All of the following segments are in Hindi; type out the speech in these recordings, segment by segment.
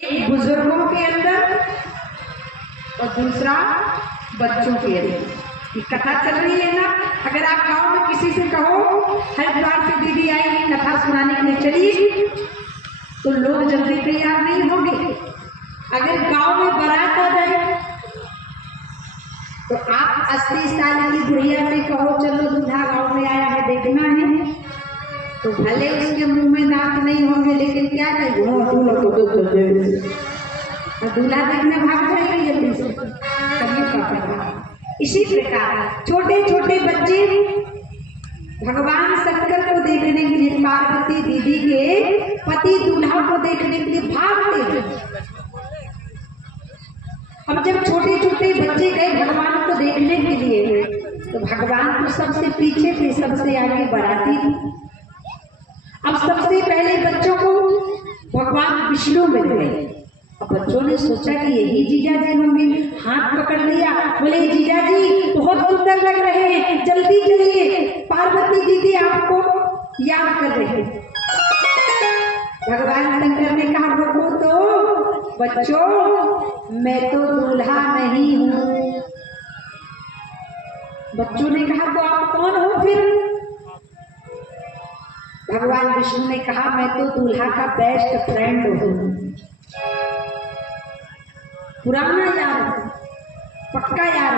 एक बुजुर्गों के अंदर और दूसरा बच्चों के अंदर। ये कथा चल रही है ना। अगर आप गांव में किसी से कहो हरिद्वार से दीदी आई कथा सुनाने के लिए चलिए, तो लोग जल्दी तैयार नहीं होंगे। अगर गांव में बारात आ जाए तो आप 80 साल की बुढ़िया से कहो चलो दूल्हा गांव में आया है देखना है, तो भले उसके मुंह में दांत नहीं होंगे, लेकिन क्या कहेंगे दूल्हा देखने भाग जाएंगे जल्दी से। इसी प्रकार छोटे छोटे बच्चे भगवान शंकर को देखने के लिए, पार्वती दीदी के पति दूल्हा को देखने के लिए भागते हैं। अब जब छोटे छोटे बच्चे गए भगवान को देखने के लिए, तो भगवान तो सबसे पीछे थे, सबसे आगे बाराती थी। अब सबसे पहले बच्चों को भगवान विष्णु मिल गए। अब बच्चों ने सोचा कि यही जीजा जी होंगे, हाथ पकड़ लिया, बोले जीजा जी बहुत सुंदर लग रहे हैं, जल्दी चलिए, पार्वती दीदी आपको याद कर रहे हैं। भगवान शंकर ने कहा रुको तो बच्चों, मैं तो दूल्हा नहीं हूँ। बच्चों ने कहा तो आप कौन हो फिर? भगवान विष्णु ने कहा मैं तो दूल्हा का बेस्ट फ्रेंड हूँ, पुराना यार, पक्का यार।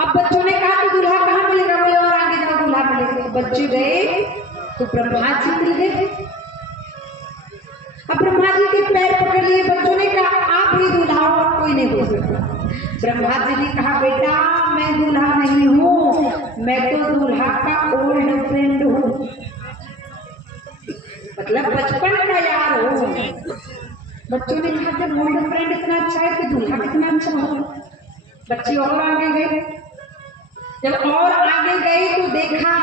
अब बच्चों ने कहा तो दूल्हा कहाँ मिलेगा? बोले और आगे जाओ दूल्हा मिलेगा। बच्चे गए तो ब्रह्मा जी मिल गए। अब ब्रह्मा जी के पैर पकड़ लिए। बच्चों ने कहा आप ही दूल्हा हो और कोई नहीं हो सकता। ब्रह्मा जी ने कहा बेटा मैं दूल्हा नहीं हूँ, मैं तो दूल्हा का ओल्ड फ्रेंड हूँ, मतलब बचपन का यार हो। बच्चों ने कहा जब ओल्ड फ्रेंड इतना अच्छा है तो दूल्हा कितना अच्छा होगा। बच्चे और आगे गए। जब और आगे गए तो देखा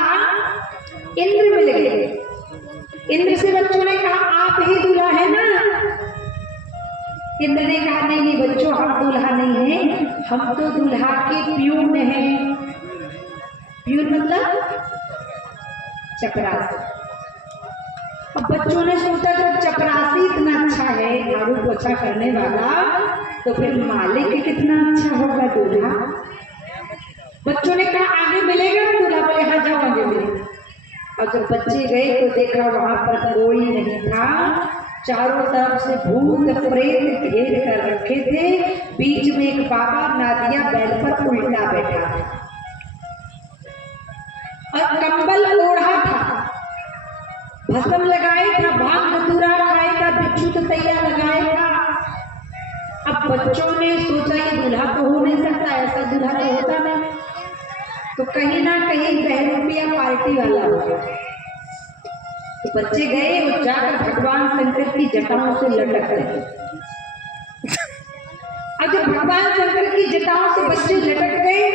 इंद्र मिल गए। इंद्र से बच्चों ने कहा आप ही दूल्हा है ना? इंद्र ने कहा नहीं नहीं बच्चों हम दूल्हा नहीं है, हम तो दूल्हा के प्यून हैं। प्यून मतलब चपरासी। अब बच्चों ने सोचा जब चपरासी इतना अच्छा है, झाड़ू पोछा करने वाला, तो फिर मालिक कितना अच्छा होगा दूल्हा। बच्चों ने कहा आगे मिलेगा दूल्हा? बोले हाँ जाओ आगे मिलेगा। और जब बच्चे गए तो देखा वहां पर कोई नहीं था। चारों तरफ से भूत प्रेत घेर कर रखे थे। बीच में एक बाबा नादिया बैल पर उल्टा बैठा था और कंबल ओढ़ा था, भस्म लगाए था, भांग धतूरा खाए था, बिच्छू तैया लगाए था। अब बच्चों ने सोचा ये दूल्हा तो हो नहीं सकता, ऐसा दूल्हा तो होता नहीं, तो कहीं ना कहीं बहरूपिया पार्टी वाला होगा। तो बच्चे गए और जाकर भगवान शंकर की जटाओं से लटक गए। अब जब भगवान शंकर की जटाओं से बच्चे लटक गए,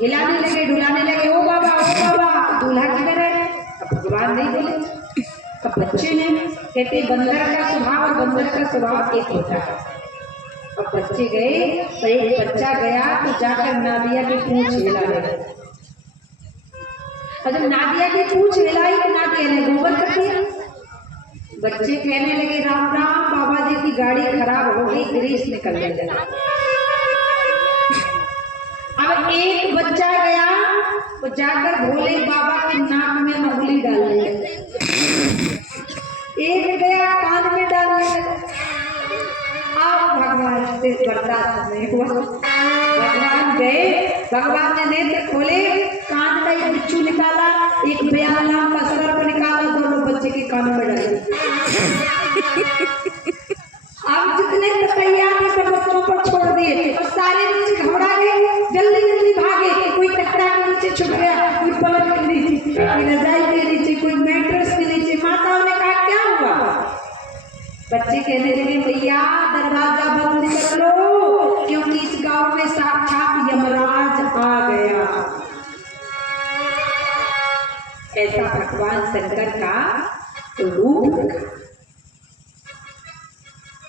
हिलाने लगे डुलाने लगे, ओ बाबा दूल्हा किधर है? अब भगवान नहीं बोले। अब बच्चे ने कहते बंदर का स्वभाव और बंदर का स्वभाव एक होता है। अब बच्चे गए तो एक बच्चा गया तो जाकर नादिया की पूंछ हिलाने लगा। और जब नादिया की पूंछ हिलाई तो नादिया ने गोबर कर दिया। बच्चे कहने लगे राम राम बाबा जी की गाड़ी खराब हो गई, ग्रीस निकलने लगा। अब एक बच्चा गया तो जाकर भोले बाबा के नाक में उंगली डालने लगा। एक गया कान में डालने लगा। अब भगवान से बर्दाश्त नहीं हुआ। भगवान गए, भगवान ने नेत्र खोले, कान का एक बिच्छू निकाला, एक बयाना का सर्प निकाला, दोनों बच्चे के कानों में डाले। अब जितने तैयार थे सब बच्चों पर छोड़ दिए और सारे बच्चे घबरा गए, जल्दी जल्दी भागे। कोई तख्ता के नीचे छुप गया, कोई पलंग के नीचे, कोई रजाई के नीचे, कोई मैट्रेस के नीचे। माताओं ने कहा क्या हुआ? बच्चे कहने लगे भैया दरवाजा बंद कर लो, क्योंकि इस गांव में साक्षात यमराज आ गया। ऐसा भगवान शंकर का रूप।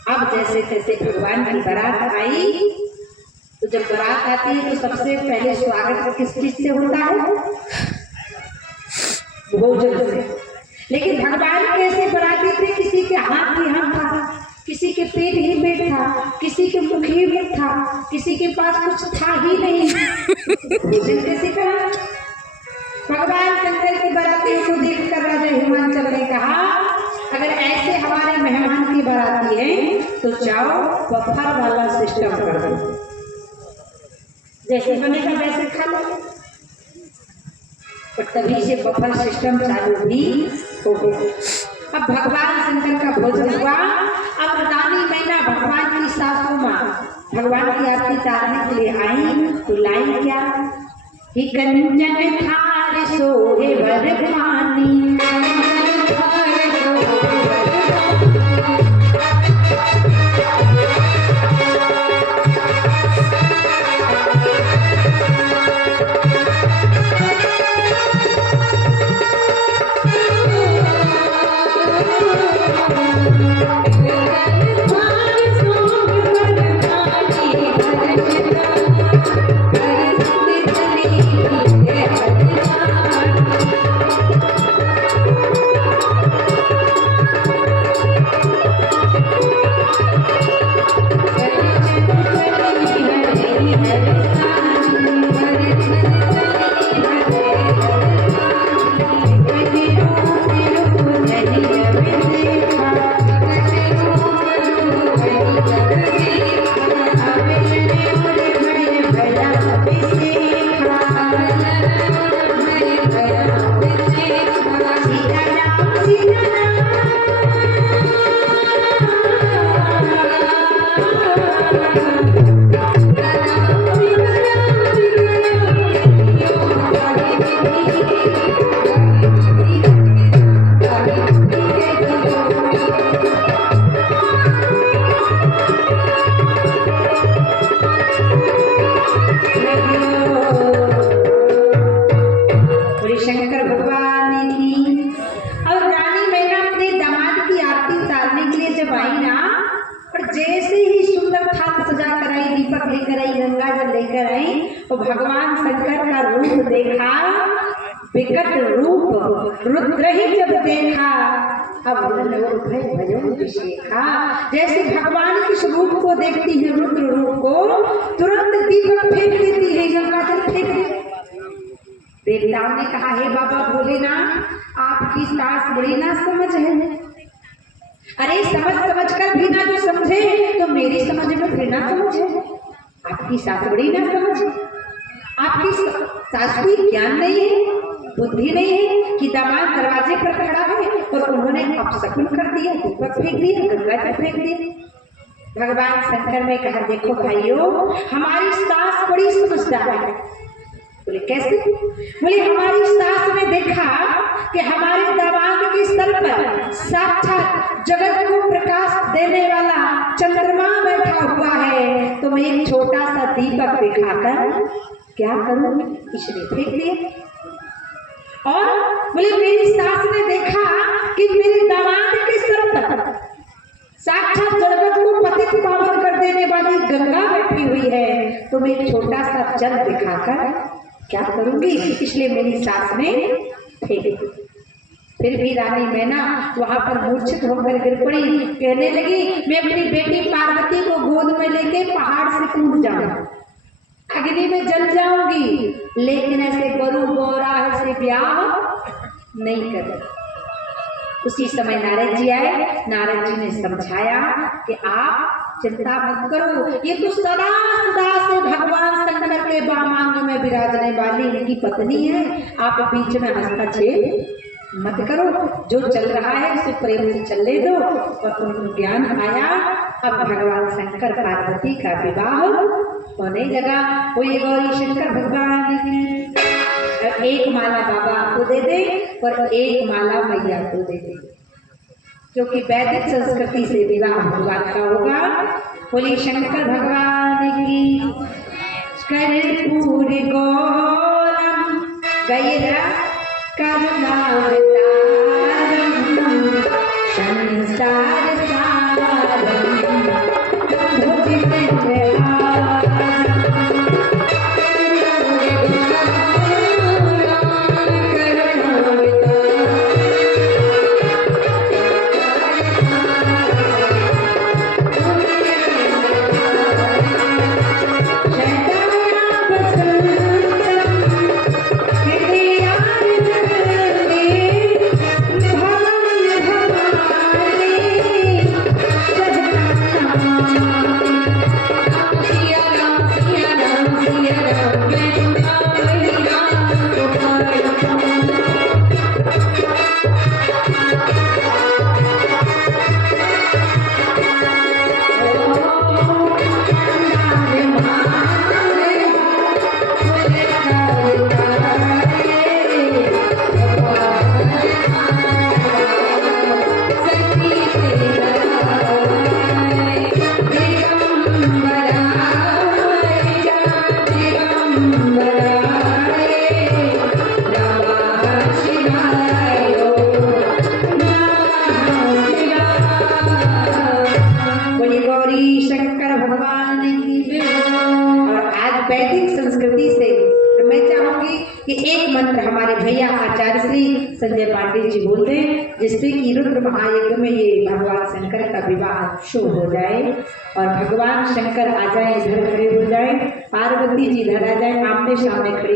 अब जैसे जैसे भगवान की बारात आई, तो जब बारात आती है तो सबसे पहले स्वागत किस चीज से होता है? भोजन से। लेकिन भगवान कैसे बराती थे? किसी के हाथ ही पेट ही पेट था, किसी के मुख ही मुख था, किसी के पास कुछ था ही नहीं, भोजन कैसे करा? भगवान शंकर की बारातियों को देखकर राजा हिमांचल ने कहा, अगर ऐसे हमारे मेहमान की बाराती है तो जाओ बफर वाला सिस्टम कर दो, जैसे बनेगा वैसे खा लो। और तभी से बफर सिस्टम चालू भी हो गया। अब भगवान शंकर का भोजन हुआ। अब रानी मैना भगवान की सासू माँ भगवान की आरती उतारने के लिए आई तो लाई क्या, ही कंचन थार सोहे वरमानी, तो भगवान शंकर का रूप देखा, विकट रूप रुद्र ही जब देखा, अब जैसे भगवान किस रूप को देखती है, रुद्र रूप को, तुरंत दीपक फेंक देती है, गंगा जल फेंक देती। देवताओं ने कहा, हे बाबा भोलेनाथ, आपकी सास बड़ी ना समझ है। अरे समझ कर भी ना जो समझे तो मेरी समझ में फिर ना समझ है। आपकी सास बड़ी ना समझ है, आपकी सास को ज्ञान नहीं है, बुद्धि नहीं है कि दामाद दरवाजे पर खड़ा है और उन्होंने अपशकुन कर दिया, दीपक फेंक दिया, गंगा जल फेंक दिया। भगवान शंकर ने कहा, देखो भाइयों, हमारी सास बड़ी समझदार है। बोले कैसे? बोले हमारी सास ने देखा कि हमारे दामाद के सर पर साक्षात जगत को प्रकाश देने वाला चंद्रमा बैठा हुआ है, तो मैं एक छोटा सा दीपक दिखाकर क्या करूं, इसने फेंक दिया। और बोले मेरी सास ने देखा कि मेरे दामाद के सर पर साक्षात जगत को पतित पावन कर देने वाली गंगा बैठी हुई है, तो मैं एक छोटा सा जल दिखाकर क्या करूंगी, इसलिए मेरी सास ने फेंक। फिर भी रानी मैना वहां पर मूर्छित होकर गिर पड़ी, कहने लगी, मैं अपनी बेटी पार्वती को गोद में लेके पहाड़ से कूद जाऊंगी, अग्नि में जल जाऊंगी, लेकिन ऐसे बरु बोरा से ब्याह नहीं कर। उसी समय नारद जी आए। नारद जी ने समझाया कि आप चिंता मत करो, ये तो सदा सदा से भगवान शंकर के वामांग में विराजने वाली इनकी पत्नी है, आप बीच में हस्तक्षेप मत करो, जो चल रहा है उसे प्रेम से चलने दो। और उनको ज्ञान आया। अब भगवान शंकर पार्वती का विवाह होने लगा। वो ये गौरी शंकर भगवान की एक माला बाबा को दे दे और एक माला मैया को दे दे, क्योंकि वैदिक संस्कृति से विवाह भगवान का होगा। बोले शंकर भगवान की। कर्पूर गौरम गैरा करुणावतारम संसार सारम गौरी शंकर भगवान की जय। और आज वैदिक संस्कृति से मैं चाहूंगी कि एक मंत्र हमारे भैया आचार्य श्री संजय पाटिल जी बोल दें, जिससे कि रुद्र महायज्ञ में ये भगवान शंकर का विवाह शुभ हो जाए और भगवान शंकर आ जाए, इधर खड़े हो जाए, पार्वती जी इधर आ जाए, आमने सामने खड़ी